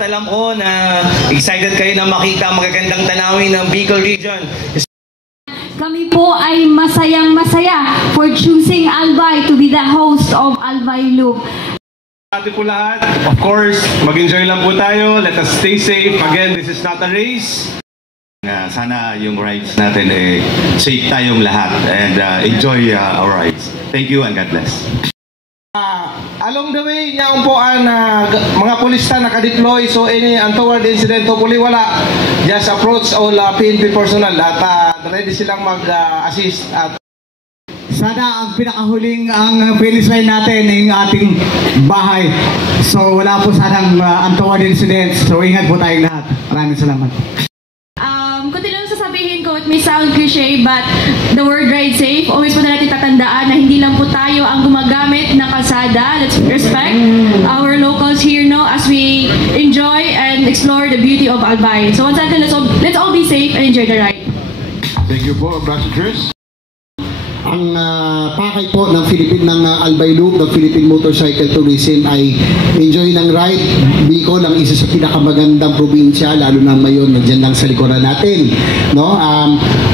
At alam ko na excited kayo na makita ang magagandang tanawin ng Bicol Region. Kami po ay masayang-masaya for choosing Albay to be the host of Albay Loop. Atin po lahat, of course, mag-enjoy lang po tayo. Let us stay safe. Again, this is not a race. Sana yung rides natin safe tayong lahat and enjoy our rides. Thank you and God bless. Along the way, yaong po ang mga polista naka-deploy, so any untoward incident hopefully wala. Just approach all PNP personnel at ready silang mag-assist. Sana ang pinakahuling ang finish line natin ng ating bahay. So wala po sanang untoward incidents. So ingat po tayong lahat. Maraming salamat. Kung tinanong sasabihin ko, it may sound cliche, but the word ride safe, always po na natin tatandaan na hindi lang po tayo ang gumagamit ng kalsada. Let's respect our locals here, no, as we enjoy and explore the beauty of Albay. So once again, let's all be safe and enjoy the ride. Thank you po, Ambassadors. Ang pakay po ng Albay Loop, ng Philippine Motorcycle Tourism ay enjoy ng ride. Bicol ang isa sa pinakamagandang probinsya, lalo na ngayon, nandiyan lang sa likuran natin. No?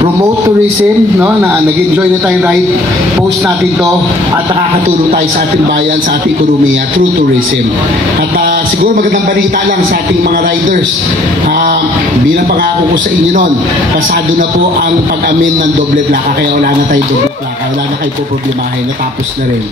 Promote tourism, no? Na nag-enjoy na tayong ride, post natin to at nakakatulong tayo sa ating bayan, sa ating ekonomiya through tourism. At siguro magandang balita lang sa ating mga riders. Bilang pangako ko sa inyo nun, pasado na po ang pag-amin ng doble plaka, kaya wala na tayong doble plaka. Wala na kayo po problemahin, natapos na rin.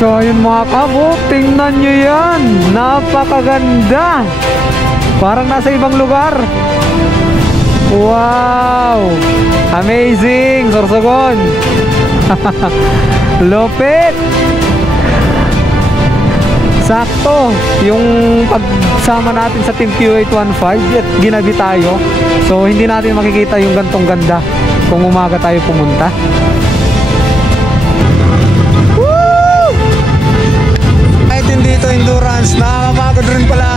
So ayun mga kabo, tingnan nyo yan, napakaganda, parang nasa ibang lugar. Wow, amazing, Sorsogon. Lupit. Sakto yung pagsama natin sa Team Q815 at ginabi tayo, so hindi natin makikita yung gantong ganda kung umaga tayo pumunta. Dito endurance, nakakapagod rin pala.